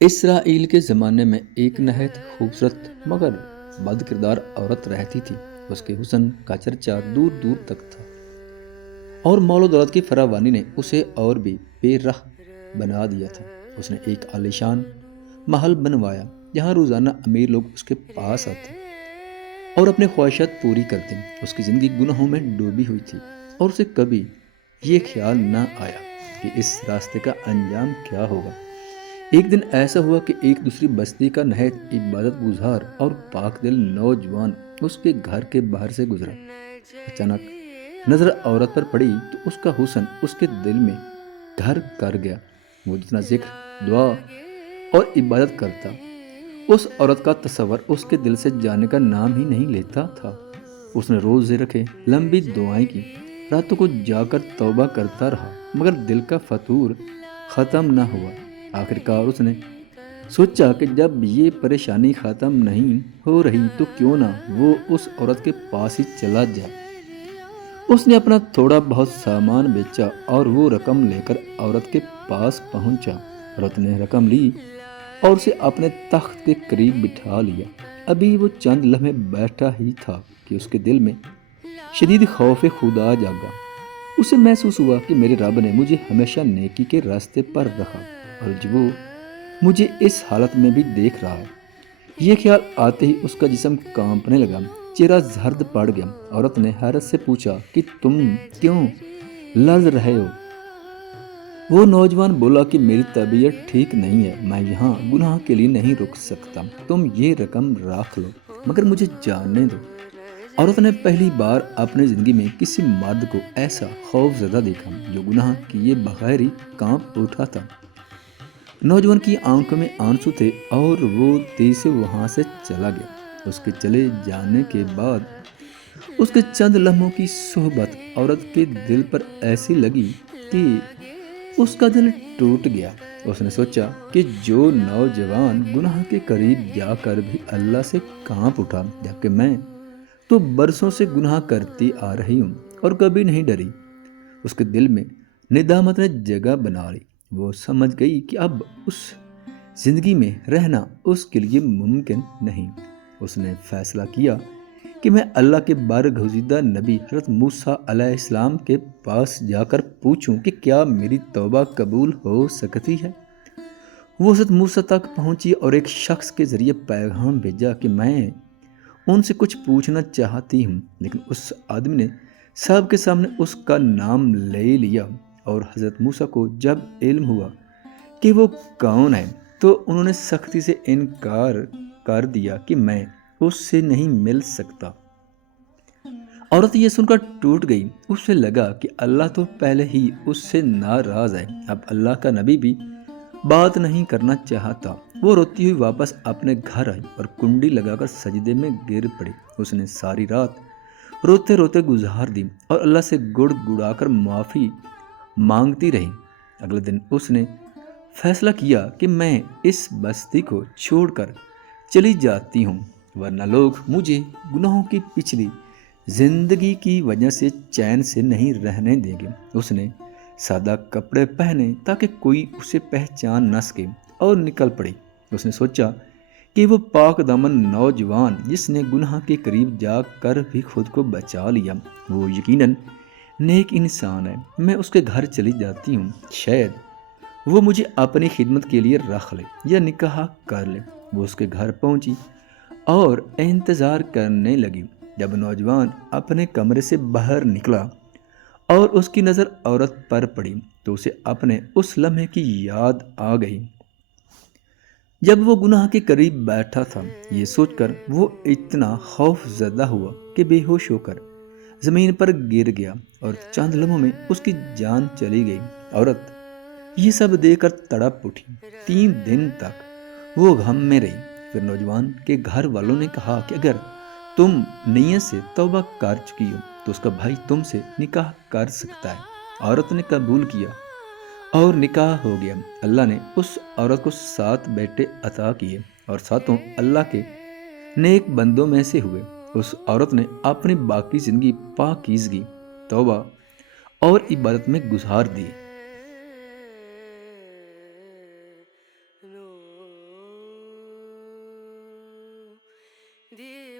اسرائیل کے زمانے میں ایک نہایت خوبصورت مگر بد کردار عورت رہتی تھی۔ اس کے حسن کا چرچا دور دور تک تھا اور مال و دولت کی فراوانی نے اسے اور بھی بے رخ بنا دیا تھا۔ اس نے ایک عالیشان محل بنوایا جہاں روزانہ امیر لوگ اس کے پاس آتے اور اپنی خواہشات پوری کرتے۔ اس کی زندگی گناہوں میں ڈوبی ہوئی تھی اور اسے کبھی یہ خیال نہ آیا کہ اس راستے کا انجام کیا ہوگا۔ ایک دن ایسا ہوا کہ ایک دوسری بستی کا نہایت عبادت گزار اور پاک دل نوجوان اس کے گھر کے باہر سے گزرا۔ اچانک نظر عورت پر پڑی تو اس کا حسن اس کے دل میں گھر کر گیا۔ وہ جتنا ذکر، دعا اور عبادت کرتا، اس عورت کا تصور اس کے دل سے جانے کا نام ہی نہیں لیتا تھا۔ اس نے روزے رکھے، لمبی دعائیں کی، راتوں کو جا کر توبہ کرتا رہا، مگر دل کا فتور ختم نہ ہوا۔ آخرکار اس نے سوچا کہ جب یہ پریشانی ختم نہیں ہو رہی تو کیوں نہ وہ اس عورت کے پاس ہی چلا جائے۔ اس نے اپنا تھوڑا بہت سامان بیچا اور وہ رقم لے کر عورت کے پاس پہنچا۔ عورت نے رقم لی اور اسے اپنے تخت کے قریب بٹھا لیا۔ ابھی وہ چند لمحے بیٹھا ہی تھا کہ اس کے دل میں شدید خوف خدا جاگا۔ اسے محسوس ہوا کہ میرے رب نے مجھے ہمیشہ نیکی کے راستے پر رکھا اور جب وہ مجھے اس حالت میں بھی دیکھ رہا ہے۔ یہ خیال آتے ہی اس کا جسم کانپنے لگا، چہرہ زرد پڑ گیا۔ عورت نے حیرت سے پوچھا کہ تم کیوں لرز رہے ہو؟ وہ نوجوان بولا کہ میری طبیعت ٹھیک نہیں ہے، میں یہاں گناہ کے لیے نہیں رک سکتا، تم یہ رقم رکھ لو مگر مجھے جاننے دو۔ عورت نے پہلی بار اپنی زندگی میں کسی مرد کو ایسا خوف زدہ دیکھا جو گناہ کیے بغیر ہی کانپ اٹھا تھا۔ نوجوان کی آنکھوں میں آنسو تھے اور وہ تیزی سے وہاں سے چلا گیا۔ اس کے چلے جانے کے بعد اس کے چند لمحوں کی صحبت عورت کے دل پر ایسی لگی کہ اس کا دل ٹوٹ گیا۔ اس نے سوچا کہ جو نوجوان گناہ کے قریب جا کر بھی اللہ سے کانپ اٹھا، جبکہ میں تو برسوں سے گناہ کرتی آ رہی ہوں اور کبھی نہیں ڈری۔ اس کے دل میں ندامت نے جگہ بنا لی۔ وہ سمجھ گئی کہ اب اس زندگی میں رہنا اس کے لیے ممکن نہیں۔ اس نے فیصلہ کیا کہ میں اللہ کے برگزیدہ نبی حضرت موسیٰ علیہ السلام کے پاس جا کر پوچھوں کہ کیا میری توبہ قبول ہو سکتی ہے۔ وہ حضرت موسیٰ تک پہنچی اور ایک شخص کے ذریعے پیغام بھیجا کہ میں ان سے کچھ پوچھنا چاہتی ہوں، لیکن اس آدمی نے سب کے سامنے اس کا نام لے لیا اور حضرت موسیٰ کو جب علم ہوا کہ وہ کون ہے تو انہوں نے سختی سے انکار کر دیا کہ میں اس سے نہیں مل سکتا۔ عورت یہ سن کر ٹوٹ گئی۔ اسے لگا کہ اللہ تو پہلے ہی اس سے ناراض ہے، اب اللہ کا نبی بھی بات نہیں کرنا چاہتا۔ وہ روتی ہوئی واپس اپنے گھر آئی اور کنڈی لگا کر سجدے میں گر پڑی۔ اس نے ساری رات روتے روتے گزار دی اور اللہ سے گڑ گڑا کر معافی مانگتی رہی۔ اگلے دن اس نے فیصلہ کیا کہ میں اس بستی کو چھوڑ کر چلی جاتی ہوں، ورنہ لوگ مجھے گناہوں کی پچھلی زندگی کی وجہ سے چین سے نہیں رہنے دیں گے۔ اس نے سادہ کپڑے پہنے تاکہ کوئی اسے پہچان نہ سکے اور نکل پڑی۔ اس نے سوچا کہ وہ پاک دامن نوجوان جس نے گناہ کے قریب جا کر بھی خود کو بچا لیا، وہ یقیناً نیک انسان ہے۔ میں اس کے گھر چلی جاتی ہوں، شاید وہ مجھے اپنی خدمت کے لیے رکھ لے یا نکاح کر لے۔ وہ اس کے گھر پہنچی اور انتظار کرنے لگی۔ جب نوجوان اپنے کمرے سے باہر نکلا اور اس کی نظر عورت پر پڑی تو اسے اپنے اس لمحے کی یاد آ گئی جب وہ گناہ کے قریب بیٹھا تھا۔ یہ سوچ کر وہ اتنا خوف زدہ ہوا کہ بے ہوش ہو کر زمین پر گر گیا اور چند لمحوں میں اس کی جان چلی گئی۔ عورت یہ سب دیکھ کر تڑپ اٹھی۔ 3 دن تک وہ غم میں رہی۔ پھر نوجوان کے گھر والوں نے کہا کہ اگر تم نیت سے توبہ کر چکی ہو تو اس کا بھائی تم سے نکاح کر سکتا ہے۔ عورت نے قبول کیا اور نکاح ہو گیا۔ اللہ نے اس عورت کو 7 بیٹے عطا کیے اور 7 اللہ کے نیک بندوں میں سے ہوئے۔ اس عورت نے اپنی باقی زندگی پاکیزگی، توبہ اور عبادت میں گزار دی۔ دیوانہ